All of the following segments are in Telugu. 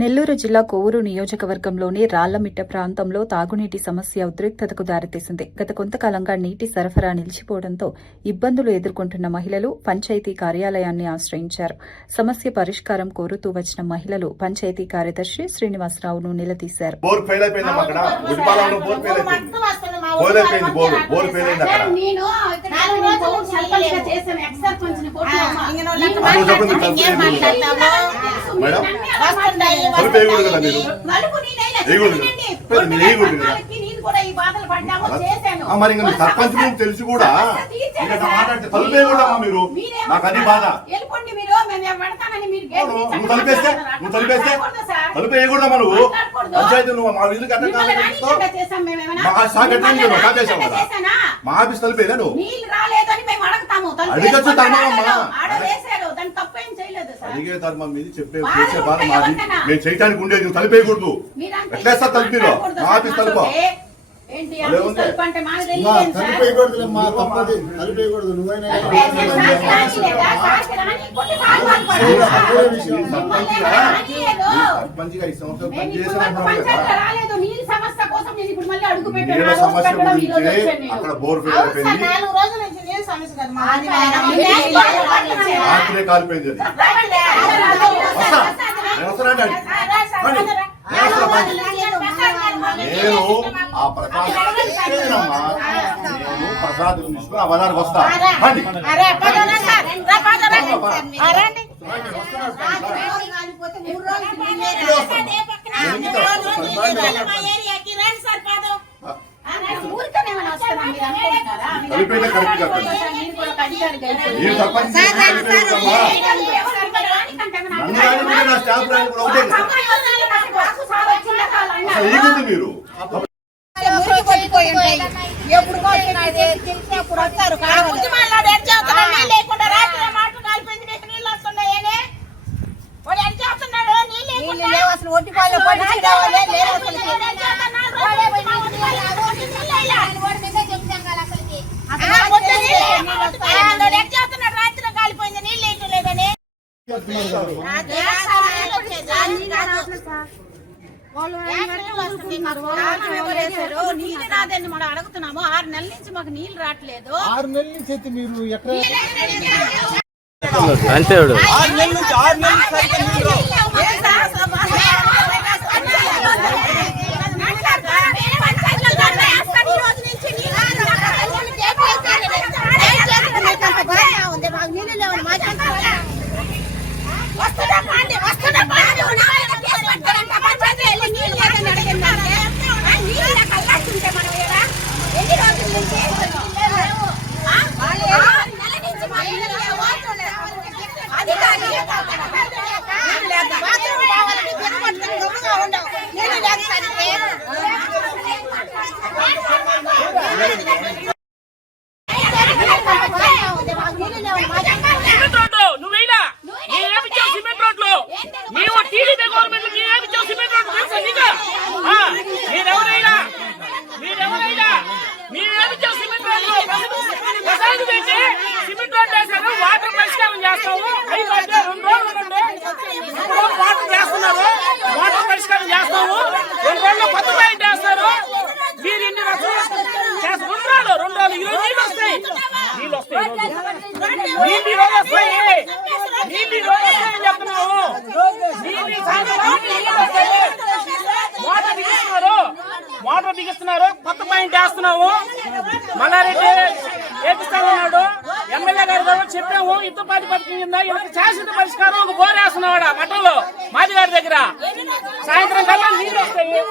నెల్లూరు జిల్లా కోవూరు నియోజకవర్గంలోని రాళ్లమిట్ట ప్రాంతంలో తాగునీటి సమస్య ఉద్రిక్తతకు దారితీసింది. గత కొంతకాలంగా నీటి సరఫరా నిలిచిపోవడంతో ఇబ్బందులు ఎదుర్కొంటున్న మహిళలు పంచాయతీ కార్యాలయాన్ని ఆశ్రయించారు. సమస్య పరిష్కారం కోరుతూ వచ్చిన మహిళలు పంచాయతీ కార్యదర్శి శ్రీనివాసరావును నిలదీశారు. సర్పంచ్ తెలిసి కూడా మీరు నాకు అది బాధ నువ్వు తలిపేస్తే తలుపు వేయకూడదమ్మా నువ్వు పంచాయతీ నువ్వు మా ఇల్లు కాపేసావు కదా మా ఆఫీస్ తలిపేదా నువ్వు అడిగచ్చు ధర్మమ్మా అడిగే ధర్మం మీద చెప్పే బాధ మాది మేము చేయడానికి ఉండేది నువ్వు తలిపేయకూడదు ఎట్లేస్తా తలుపులో మా ఆఫీస్ తలుపు అక్కడ బోర్ రాత్రే కాలిపోయింది నేను ఆ ప్రసాద్ తీసుకుని ఆ బజార్కి వస్తా కలిపేదే కరెక్ట్ కాదు నా స్టాఫ్ మీరు ఎప్పుడు వస్తారు లేకుండా రాత్రి మాట కలిపింది నీకు నీళ్ళు వస్తున్నాయని వాడు ఎంత చేస్తున్నాడు నీళ్ళు అసలు ఒట్టిపాలు చేస్తున్నాడు రాత్రి కాలిపోయింది నీళ్ళు వేయటం లేదని నీళ్ళు రాదని మనం అడుగుతున్నాము 6 నెలల నుంచి మాకు నీళ్లు రావట్లేదు 6 నెలల నుంచి అయితే మీరు ఎక్కడ అంతే సిమెంట్ రోడ్ వేసారు వాటర్ పరిష్కారం చేస్తాము అయిపోతే 2 రోజులు వాటర్ చేస్తున్నారు వాటర్ పరిష్కారం చేస్తాము 2 రోజుల్లో కొత్త పాయింట్ వేస్తారు మీరు ఎన్ని రకాలు 2 రోజులు ఈరోజు నీళ్ళు వస్తాయి వస్తాయని చెప్తున్నాము వాటర్ దిగిస్తున్నారు కొత్త పాయింట్ వేస్తున్నాము మల్లారెడ్డి ఏపిస్తామన్నాడు ఎమ్మెల్యే గారి దగ్గర చెప్పాము యుద్ధ ప్రాతిపదిక కింద ఇలా శాశ్వత పరిష్కారం ఒక బోర్ వేస్తున్నాడు మఠంలో మాది గారి దగ్గర సాయంత్రం కల్లా నీళ్ళు వస్తాయి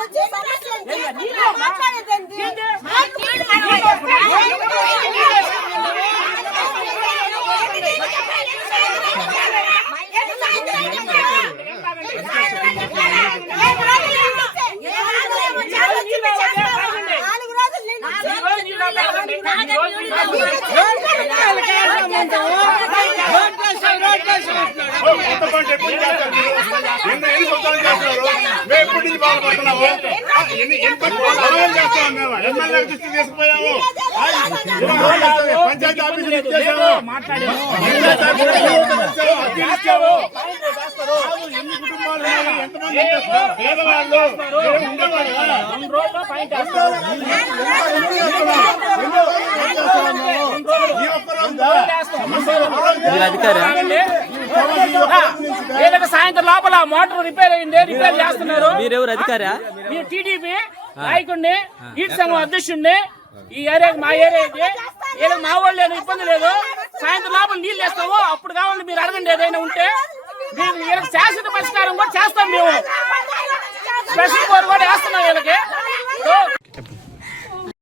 కొత్త పంట ఎప్పుడు చేస్తారు మేము ఎప్పటి నుంచి బాధపడుతున్నాము ఎంత గొడవలు చేస్తాం మేము ఎమ్మెల్యే దృష్టి తీసుకుపోయాము పంచాయతీ ఆఫీసులు ఇచ్చేసాము ఎన్ని కుటుంబాలు ఉన్నాయి ఎంతమంది పేదవాళ్ళు ఉండేవాళ్ళు ఏదైనా సాయంత్రం లోపల మోటార్ రిపేర్ అయింది, రిపేర్ చేస్తున్నారు. మీరెవరు అధికారా? మీరు టీడీపీ నాయకుడిని, ఈటి సంఘం అధ్యక్షుడిని. ఈ ఏరియా మా ఏరియా ఇది. ఏదో మా వాళ్ళు లేదు, ఇబ్బంది లేదు. సాయంత్రం లోపల నీళ్ళు వేస్తాము, అప్పుడు కావాలి మీరు అడగండి. ఏదైనా ఉంటే వీళ్ళకి శాశ్వత పరిష్కారం కూడా చేస్తాం. మేము స్పెషల్ బోర్ కూడా వేస్తున్నాం వీళ్ళకి.